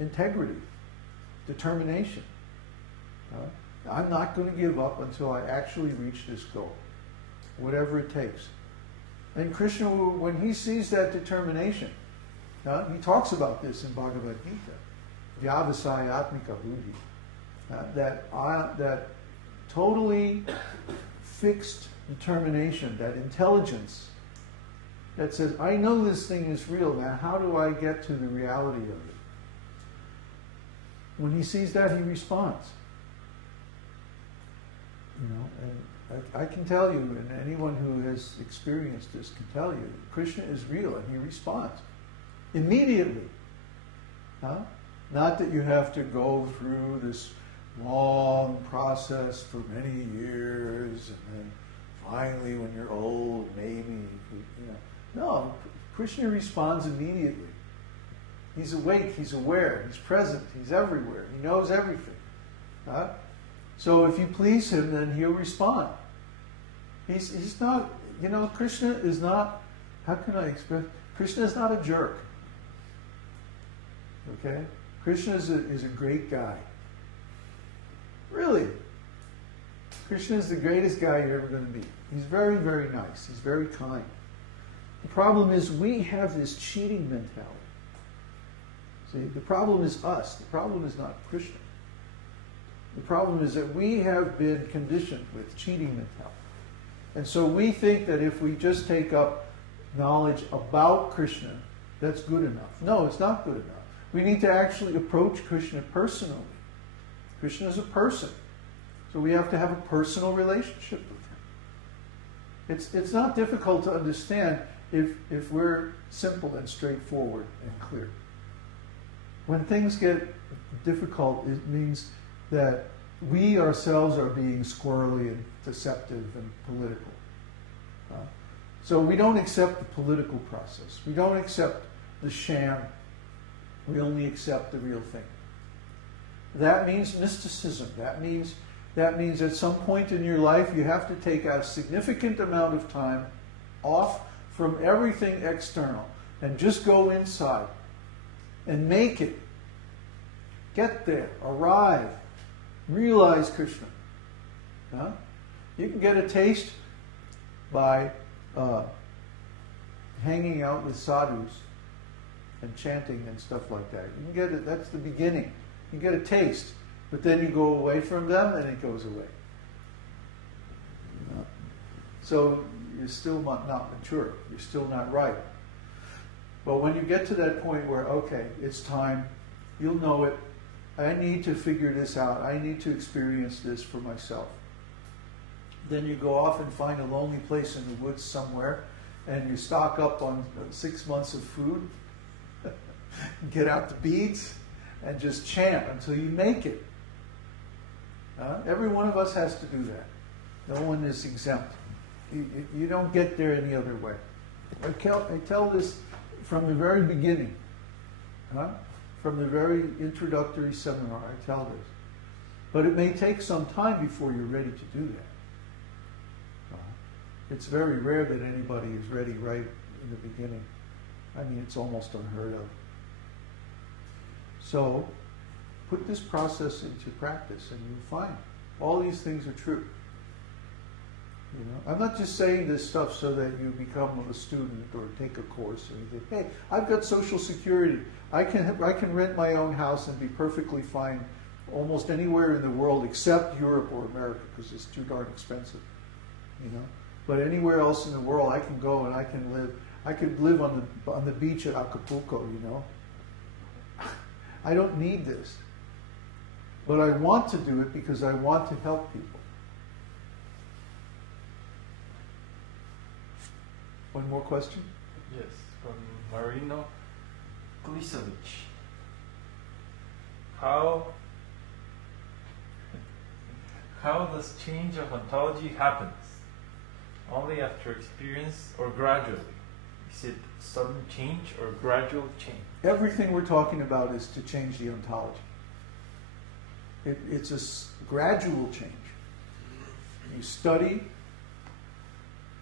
integrity, determination. I'm not going to give up until I actually reach this goal, whatever it takes. And Krishna, when he sees that determination, he talks about this in Bhagavad-gītā, vyavasayatmika buddhi, that totally fixed determination, that intelligence that says, I know this thing is real, now how do I get to the reality of it? When he sees that, he responds. And I can tell you, and anyone who has experienced this can tell you, Krishna is real, and he responds immediately. Not that you have to go through this long process for many years, and then finally, when you're old, maybe, No, Krishna responds immediately. He's awake, he's aware, he's present, he's everywhere, he knows everything. So if you please him, then he'll respond. He's not, Krishna is not, how can I express? Krishna is not a jerk. Okay? Krishna is a great guy. Really. Krishna is the greatest guy you're ever going to meet. He's very, very nice. He's very kind. The problem is we have this cheating mentality. See, the problem is us. The problem is not Krishna. The problem is that we have been conditioned with cheating mentality. And so we think that if we just take up knowledge about Krishna, that's good enough. No, it's not good enough. We need to actually approach Krishna personally. Krishna is a person. So we have to have a personal relationship with him. It's not difficult to understand if we're simple and straightforward and clear. When things get difficult, it means that we ourselves are being squirrely and deceptive and political. So we don't accept the political process. We don't accept the sham. We only accept the real thing. That means mysticism. That means at some point in your life you have to take a significant amount of time off from everything external and just go inside and make it. Get there, arrive, realize Krishna. You can get a taste by hanging out with sadhus and chanting and stuff like that. You can get it. That's the beginning. You get a taste, but then you go away from them and it goes away. So you're still not mature. You're still not right. But when you get to that point where, okay, it's time, you'll know it. I need to figure this out. I need to experience this for myself. Then you go off and find a lonely place in the woods somewhere, and you stock up on 6 months of food, get out the beads, and just chant until you make it. Every one of us has to do that. No one is exempt. You don't get there any other way. I tell this from the very beginning. From the very introductory seminar, I tell this. But it may take some time before you're ready to do that. It's very rare that anybody is ready right in the beginning. I mean, it's almost unheard of. So, put this process into practice and you'll find all these things are true. I'm not just saying this stuff so that you become a student or take a course or anything. Hey, I've got Social Security. I can rent my own house and be perfectly fine almost anywhere in the world except Europe or America because it's too darn expensive. But anywhere else in the world, I can go and I can live. I could live on the beach at Acapulco. I don't need this, but I want to do it because I want to help people. One more question? Yes, from Marino Klisovic. How does change of ontology happens? Only after experience or gradually? Is it sudden change or gradual change? Everything we're talking about is to change the ontology. It's a gradual change. You study,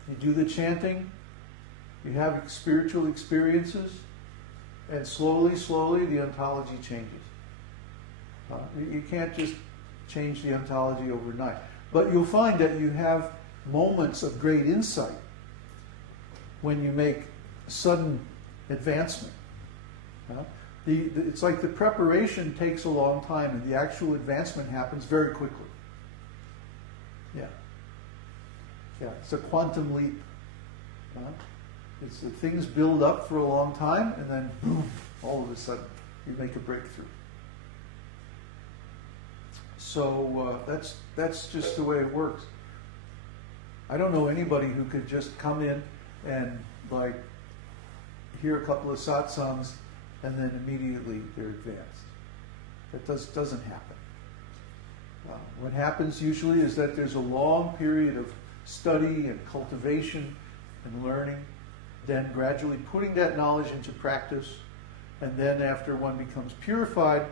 you do the chanting, you have spiritual experiences, And slowly, slowly, the ontology changes. You can't just change the ontology overnight. But you'll find that you have moments of great insight when you make sudden advancement. It's like the preparation takes a long time and the actual advancement happens very quickly. Yeah. Yeah, it's a quantum leap. It's the things build up for a long time and then boom, all of a sudden you make a breakthrough. So that's just the way it works. I don't know anybody who could just come in and like hear a couple of satsangs and then immediately they're advanced. That doesn't happen. What happens usually is that there's a long period of study and cultivation and learning, then gradually putting that knowledge into practice, and then after one becomes purified,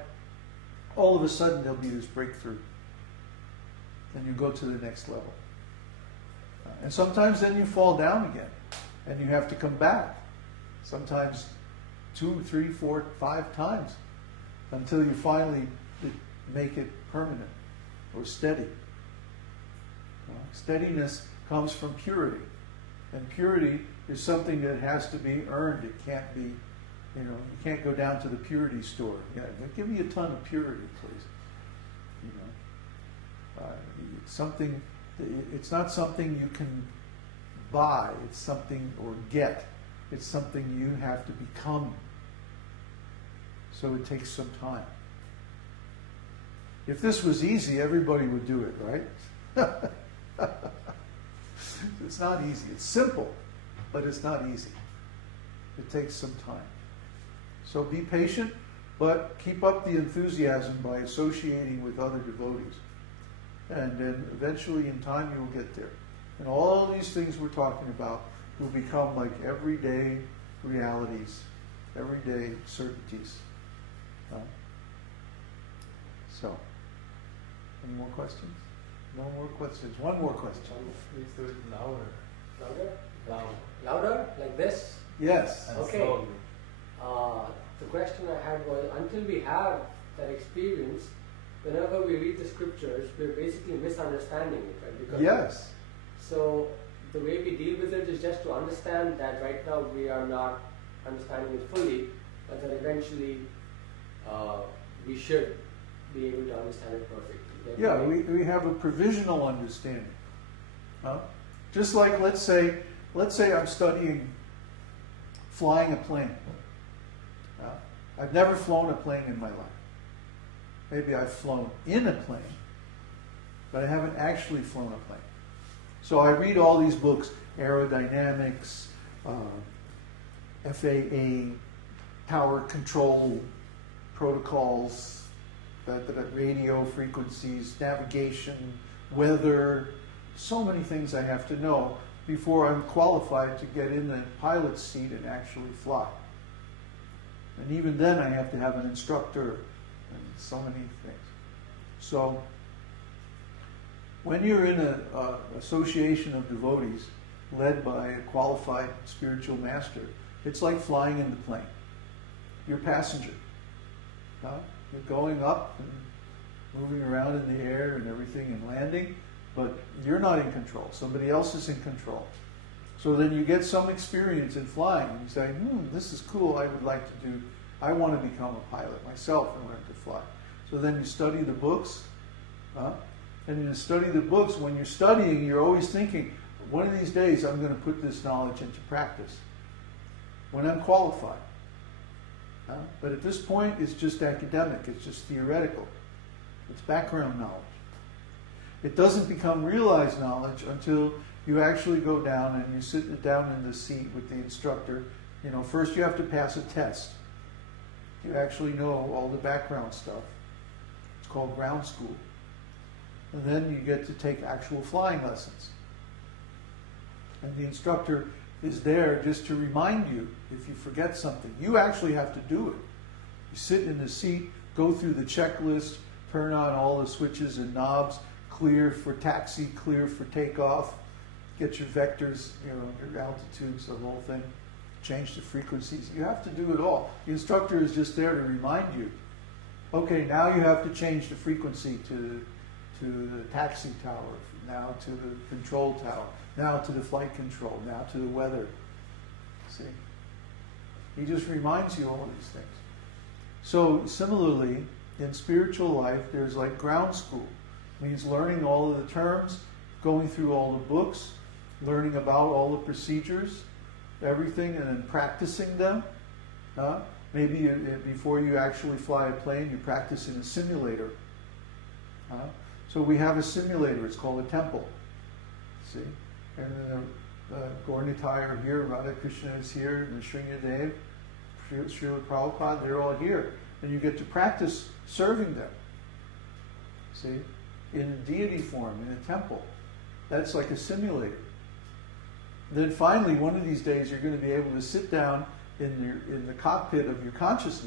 all of a sudden there'll be this breakthrough. Then you go to the next level. And sometimes then you fall down again, and you have to come back. Sometimes 2, 3, 4, 5 times, until you finally make it permanent or steady. Steadiness comes from purity. And purity is something that has to be earned. It can't be, you can't go down to the purity store. Give me a ton of purity, please. It's not something you can buy. It's something, or get. It's something you have to become. So it takes some time. If this was easy, everybody would do it, right? It's not easy. It's simple, but it's not easy. It takes some time. So be patient, but keep up the enthusiasm by associating with other devotees. And then eventually in time you will get there. And all these things we're talking about will become like everyday realities, everyday certainties. So, any more questions? No more questions. One more question. Please do it louder. Louder? Louder. Louder? Like this? Yes. And Okay. slowly. The question I had was, until we have that experience, whenever we read the scriptures, we're basically misunderstanding it, right? Because Yes. So the way we deal with it is just to understand that right now we are not understanding it fully, but then eventually we should be able to understand it perfectly. Yeah, we have a provisional understanding. Just like, let's say I'm studying flying a plane. I've never flown a plane in my life. Maybe I've flown in a plane, but I haven't actually flown a plane. So I read all these books, aerodynamics, FAA, power control protocols, radio frequencies, navigation, weather, so many things I have to know before I'm qualified to get in the pilot's seat and actually fly. And even then I have to have an instructor and so many things. So when you're in an association of devotees led by a qualified spiritual master, it's like flying in the plane. You're a passenger. You're going up and moving around in the air and everything and landing, but you're not in control. Somebody else is in control. So then you get some experience in flying and you say, this is cool, I want to become a pilot myself and learn to fly. So then you study the books, and you study the books. When you're studying, you're always thinking, one of these days I'm going to put this knowledge into practice when I'm qualified. But at this point, it's just academic, it's just theoretical. It's background knowledge. It doesn't become realized knowledge until you actually go down and you sit down in the seat with the instructor. First you have to pass a test. You actually know all the background stuff. It's called ground school. And then you get to take actual flying lessons. And the instructor is there just to remind you if you forget something. You actually have to do it. You sit in the seat, go through the checklist, turn on all the switches and knobs, clear for taxi, clear for takeoff, get your vectors, your altitudes, the whole thing. change the frequencies. You have to do it all. The instructor is just there to remind you, okay, now you have to change the frequency to the taxi tower, now to the control tower, now to the flight control, now to the weather. See? He just reminds you all of these things. So similarly, in spiritual life, there's like ground school. It means learning all of the terms, going through all the books, learning about all the procedures, everything, and then practicing them. Maybe before you actually fly a plane, you practice in a simulator. So we have a simulator. It's called a temple. See? And then Gaura-Nitai are here, Radha Krishna is here, and Śrīmad-Dev, Srila Prabhupada, they're all here. And you get to practice serving them. See? In deity form, in a temple. That's like a simulator. Then finally, one of these days, you're going to be able to sit down in the cockpit of your consciousness